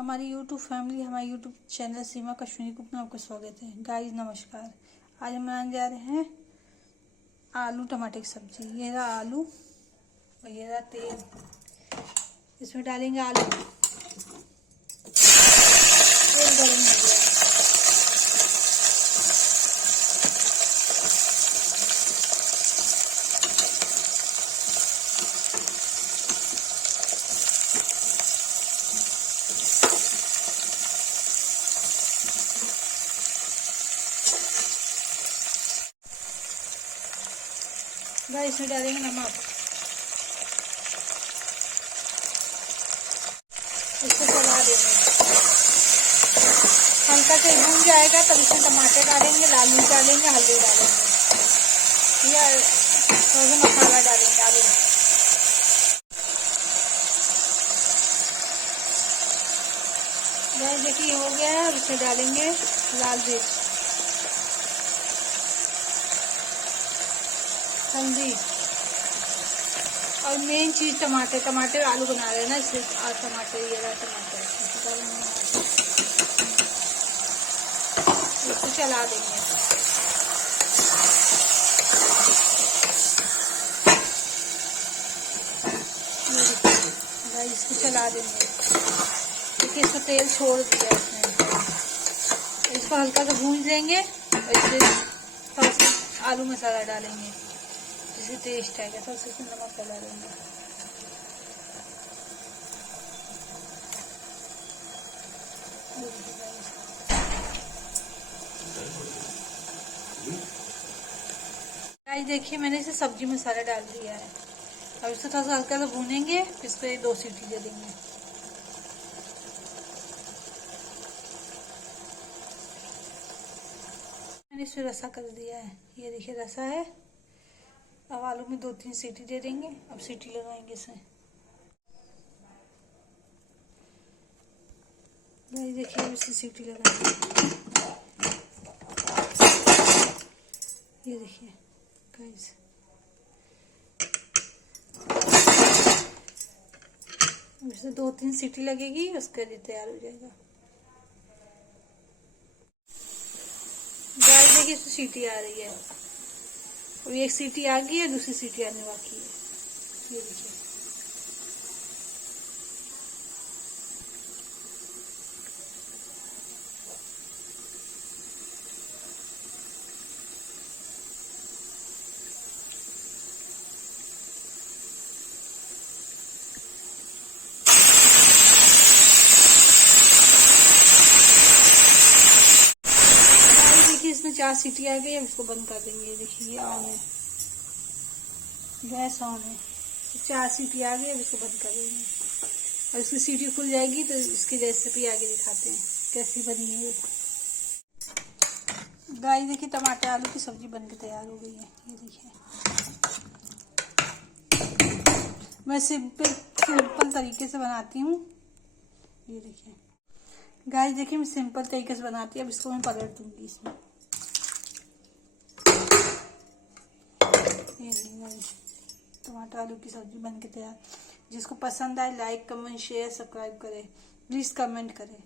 हमारी YouTube family, हमारे YouTube channel सीमा Kashmiri cook में आपका स्वागत है। गाइस नमस्कार। आज हम बनाने जा रहे हैं आलू टमाटर की सब्जी। ये रहा आलू और ये रहा तेल। इसमें डालेंगे आलू। तेल गर्म हो गया। गाइस इसमें डालेंगे नमक। इसको चला देंगे। हल्का से भून जाएगा तब इसमें टमाटर डालेंगे, लाल मिर्च डालेंगे, हल्दी डालेंगे या थोड़ा सा मसाला डालेंगे आलू। गाइस देखिए हो गया है। इसमें डालेंगे लाल मिर्च, हल्दी और मेन चीज टमाटर आलू बना रहे हैं ना, इसलिए टमाटर ये रहा टमाटर। इसको चला देंगे। इसको चला देंगे। देखिए इसको तेल छोड़ दिया इसने। इसको हल्का सा भून लेंगे और इसमें थोड़ा सा आलू मसाला डालेंगे जिससे टेस्ट आएगा। थोड़ा सा नमक डाल देंगे। गाइस देखिए मैंने इसे सब्जी मसाला डाल दिया है। अब इसको थोड़ा सा हल्का सा भूनेंगे, इसको 2 सीटी दे देंगे। मैंने इसमें रसा कर दिया है। ये देखिए रसा है। अब आलू में 2-3 सीटी दे देंगे। अब सीटी लगाएंगे इसे। गाइस देखिए इसे सीटी लगाएंगे। ये देखिए गाइस इसे 2-3 सीटी लगेगी, उसके लिए तैयार हो जाएगा। गाइस देखिए इसमें सीटी आ रही है। अब एक सीटी आ गई है, दूसरी सीटी आने बाकी है। ये देखिए इसमें 4 सीटी आ गई। अब इसको बंद कर देंगे। देखिए ऑन है, गैस ऑन है। 4 सीटी आ गई। अब इसको बंद कर देंगे और इसकी सीटी खुल जाएगी तो इसकी रेसिपी आगे दिखाते हैं कैसी बनी है। गाइस देखिए टमाटर आलू की सब्जी बनके तैयार हो गई है। ये देखिए मैं सिंपल तरीके से बनाती हूँ। ये देखिए गाइस देखिए मैं सिंपल तरीके से बनाती हूँ। अब इसको मैं पलट दूंगी इसमें। ये टमाटर आलू की सब्जी बनके तैयार। जिसको पसंद आए लाइक कमेंट शेयर सब्सक्राइब करें। प्लीज कमेंट करें।